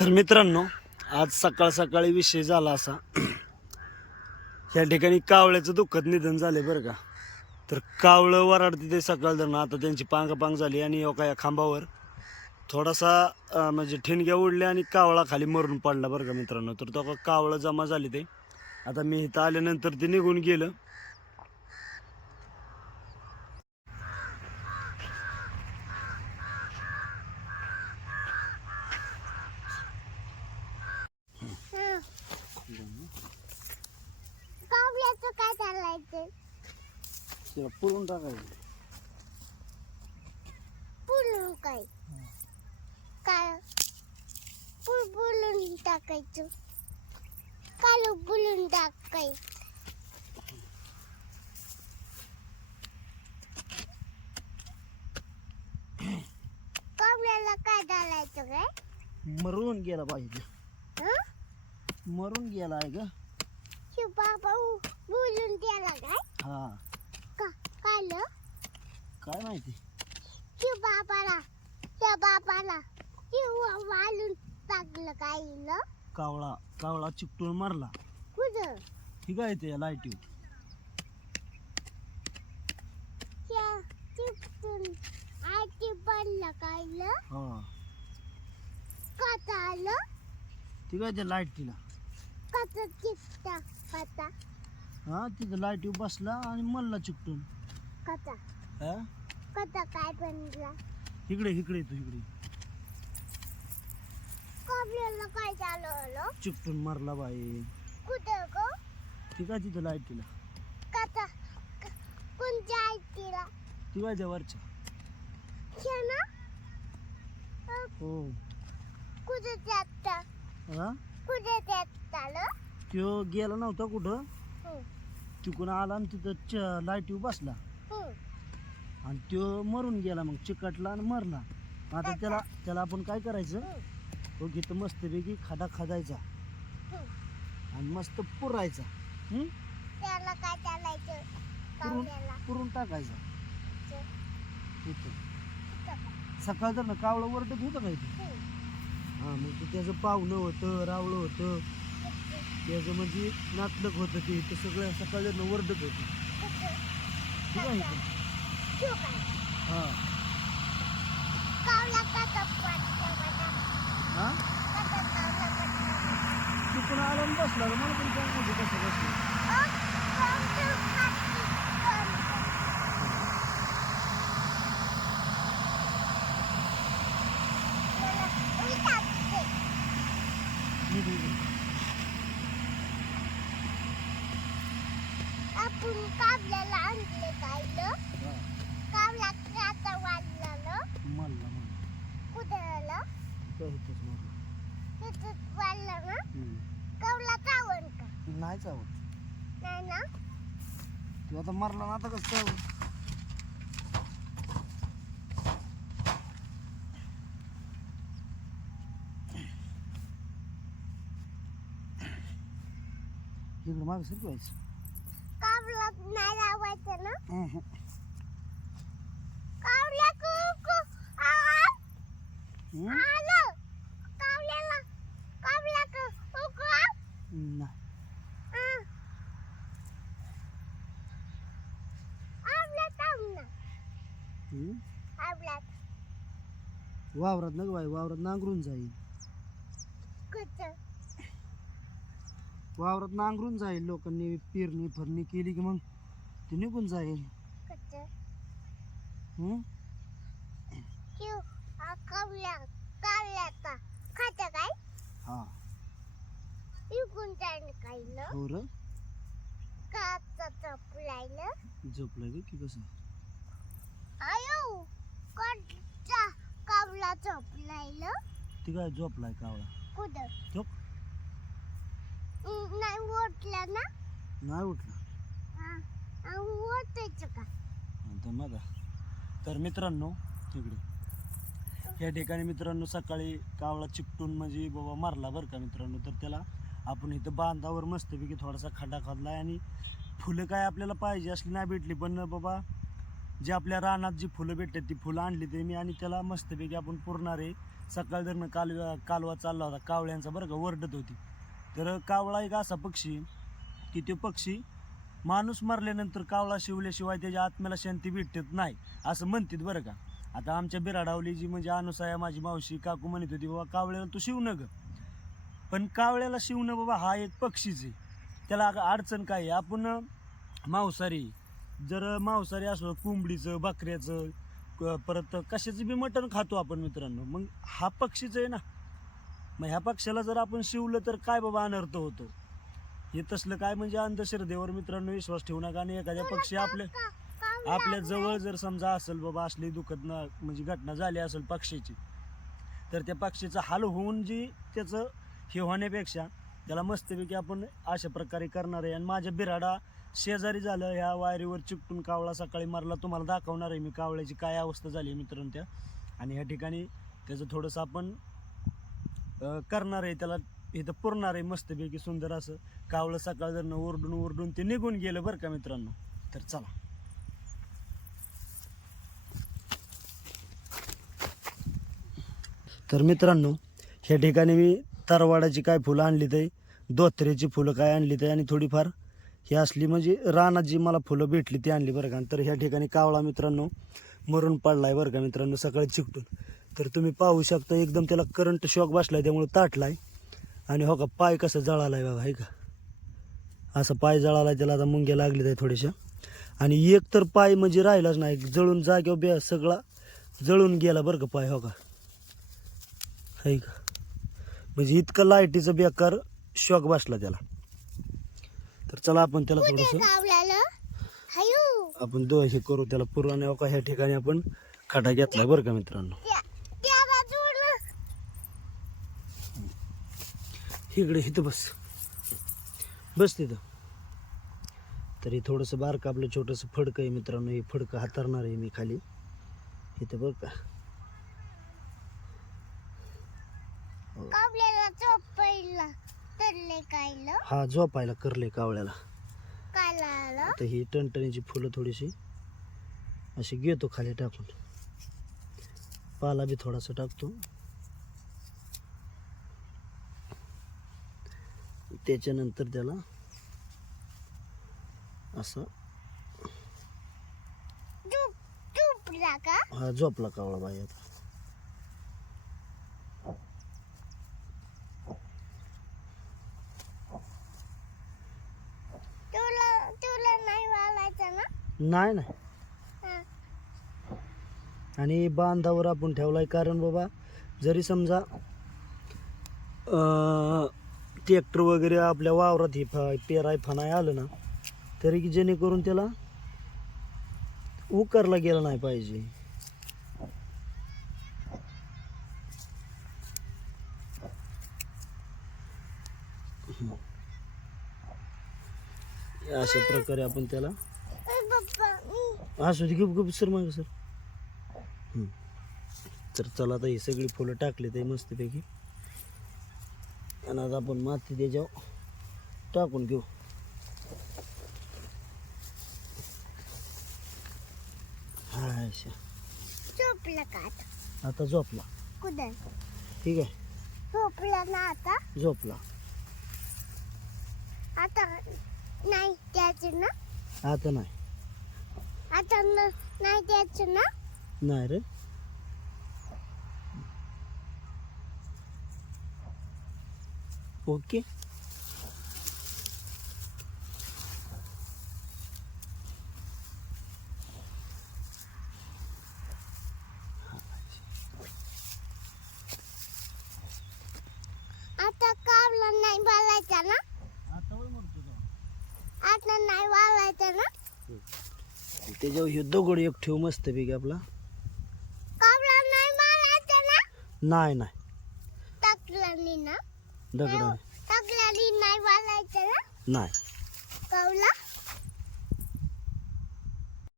तर मित्रांनो आज सकाळ सकाळी विषय झाला असा. या ठिकाणी कावळ्याचं दुःखद निधन झाले बरं का. तर कावळं वराडते ते सकाळ धरणं आता त्यांची पांगपांग झाली आणि एका या खांबावर थोडासा म्हणजे ठिणग्या उडल्या आणि कावळा खाली मरून पडला बरं का मित्रांनो. तर तो का- कावळं जमा झाली ते. आता मी इथं आल्यानंतर ते निघून गेलं कावल्याचं काय चालायचं तिला पुरून टाकायचं. पुरून काय? काय पुल बुलून टाकायचं. काल बुलून टाकाय कावल्याला काय चालायचं काय मरून गेला पाहिजे. हं? मरून गेला आहे ग. शिव बाबा उ- बोलून त्याला काय? हा. काय माहिती? शिव बाबाला शिव बाबाला शिव वालून टाकलं काय न कावळा कावळा चिकटून मारला. कुठं? ठीक आहे ते लाईटी त्या चिपटून आधी पडलं काय न हा. कथा आलं. ठीक आहे ते लाइट तिला कथा चिपटा कथा हा तिथं लाइट बसला आणि मल्ला चिकटून. कथा. हा? कथा काय बनला? इकडे इकडे तू इकडे. कबल्याला काय चालवलं चिकटून मारला बाई. कुठं ग? ठीक आहे तिथं लाइट तिला कथा क- कोणत्या आईतीला ठीक आहे त्या वरच्या शेणा हो. कुठं त्यात हा? कुठे त्यात आलं? तो गेला नव्हता कुठं? हं, तिकडून आला आणि तिथं लाइट बसला. आणि तो मरून गेला मग चिकटला आणि मरला. आता त्याला त्याला आपण काय करायचं? तो घेतं मस्तपैकी खाडा खादायचा. आणि मस्त पुरायचा. हं? त्याला काय चालायचं? पुरून पुरून टाकायचा. तिथं इथं. सकाळ जर ना कावळं वरटत होतं काय ते हं. हा मग ते त्याचं पाहुणं होतं रावळं होतं. त्याचं म्हणजे नातलक होतं ते. ते सगळं सकाळ जर वरडत होतं. ठीक आहे? हा. कावला कसा तिकडून आला बसला मला पण काय माहिती कसं बसलं. आपण आणले हा. कावला काचा वाढलेलं मरला मरला कुठं मरला. तिथंच वाढलं ना? नाही तू आता मरला ना आता कसं आवड इकडं मागं सरकवायचं कावला नाही लावायचं ना? वावरात ना बाई वावरात नांगरून जाईल. वावरात नांगरून जाईल लोकांनी पेरणी फरणी केली की मग ते निघून जाईल. हा. हो झोपलाय की कसं? कावला चपलायलं ती काय झोपलाय कावळा. कुठं? झोप. नाही ओटलं ना? नाही उठला. ओटायचं का? आता मग. तर मित्रांनो इकडे. या ठिकाणी मित्रांनो सकाळी कावळा चिकटून म्हणजे बाबा मारला बरं का मित्रांनो. तर त्याला आपण इथं बांधावर मस्तपैकी थोडासा खड्डा खोदलाय आणि फुलं काय आपल्याला पाहिजे असली नाही भेटली. पण बाबा जे आपल्या रानात जी फुलं भेटतात ती फुलं आणली ते मी आणि त्याला मस्तपैकी आपण पुरणार आहे सकाळ धरणं कालवा कालवा चालला होता कावळ्यांचा बरं का वरडत होती. तर कावळा एक असा पक्षी की तो पक्षी माणूस मरल्यानंतर कावळा शिवल्याशिवाय त्याच्या आत्म्याला शांती भेटत नाही असं म्हणतात बरं का. आता आमच्या बिराडावली जी म्हणजे अनुसाया माझी मावशी काकू म्हणत होती बाबा कावळ्याला तू शिवणं ग पण कावळ्याला शिवणं बाबा हा एक पक्षीच आहे. त्याला अडचण काय आहे? आपण मांसाहारी जर मांसाहारी असलो कोंबडीचं बकऱ्याचं क- परत कशाचं बी मटण खातो आपण मित्रांनो मग हा पक्षीच आहे ना. मग ह्या पक्षाला जर आपण शिवलं तर काय बाबा अनर्थ होतो? हे तसलं काय म्हणजे अंधश्रद्धेवर मित्रांनो विश्वास ठेवू नका आणि एखाद्या पक्षी आपल्या आपल्या जवळ जर समजा असेल बाबा असली दुखद ना म्हणजे घटना झाली असेल पक्षीची तर त्या पक्षीचा हाल होऊन जी त्याचं हे होण्यापेक्षा त्याला मस्तपैकी आपण अशा प्रकारे करणार आहे. आणि माझ्या बिराडा शेजारी झालं ह्या वायरीवर चिकटून कावळा सकाळी मारला तुम्हाला दाखवणार आहे मी कावळ्याची काय अवस्था झाली आहे मित्रांनो त्या. आणि ह्या ठिकाणी त्याचं थोडंसं आपण करणार आहे त्याला इथं पुरणार आहे मस्तपैकी सुंदर असं. कावळं सकाळ जर ओरडून ओरडून ते निघून गेलं बरं का मित्रांनो. तर चला. तर मित्रांनो ह्या ठिकाणी मी तरवाडाची काय फुलं आणली ते धोत्र्याची फुलं काय आणली ते आणि थोडीफार ही असली म्हणजे रानात जी मला फुलं भेटली ती आणली बरं का. तर ह्या ठिकाणी कावळा मित्रांनो मरून पडलाय बरं का मित्रांनो सकाळी चिकटून. तर तुम्ही पाहू शकता एकदम त्याला करंट शॉक बसलाय त्यामुळे ताटलाय. आणि हो का पाय कसं जळालाय बघा हे का? असं पाय जळालाय त्याला आता मुंग्या लागलेत आहे थोड्याशा. आणि एक तर पाय म्हणजे राहिलाच नाही जळून जागेवर बे सगळा जळून गेला बरं का पाय हो का? आहे का? म्हणजे इतकं लाईटीचं बेकार शॉक बसला त्याला. तर चला आपण त्याला थोडंसं आपण दो हे करू त्याला पुराने हो का? ह्या ठिकाणी आपण खडा घेतलाय बरं का मित्रांनो? इकडे इथं बस. बस तिथं. तरी थोडंसं बारकं आपलं छोटंसं फडकं आहे मित्रांनो. हे फडकं हातारणार आहे मी खाली. इथं बघ का? कायलं? हा झोपायला करले कावळ्याला. आलं आता ही टणटणीची फुलं थोडीशी अशी घेतो खाली टाकून. पाला बी थोडासा टाकतो. त्याच्यानंतर त्याला असं चूपला का? हा झोपला कावळा बाई आता तुला तुला नाही वालायचं ना नाही नाही. आणि बांधावर आपण ठेवलाय कारण बाबा जरी समजा ट्रॅक्टर वगैरे आपल्या वावरात हे फ- पेराय फनाय आलं ना तरी की जेणेकरून त्याला उकारला गेला नाही पाहिजे. अशा प्रकारे आपण त्याला असू दे गुप गुप सर माग सर. तर चला आता ही सगळी फुलं टाकली ते मस्तपैकी. आणि आता आपण माती त्याच्यावर टाकून घेऊ. हा अशा झोपला का आता? आता झोपला. कुठं? ठीक आहे. झोपला ना आता? झोपला. आता नाही द्यायचं ना? आता नाही. आता न- नाही द्यायचं ना? नाही रे. ओके. आता कावला नाही वालायचा ना? आता नाही वालायचं ना? त्याच्यावर हे दगड एक ठेव मस्त पैकी आपला. नाही नाही नाही. टाकलानी ना? दगड नाही नाही.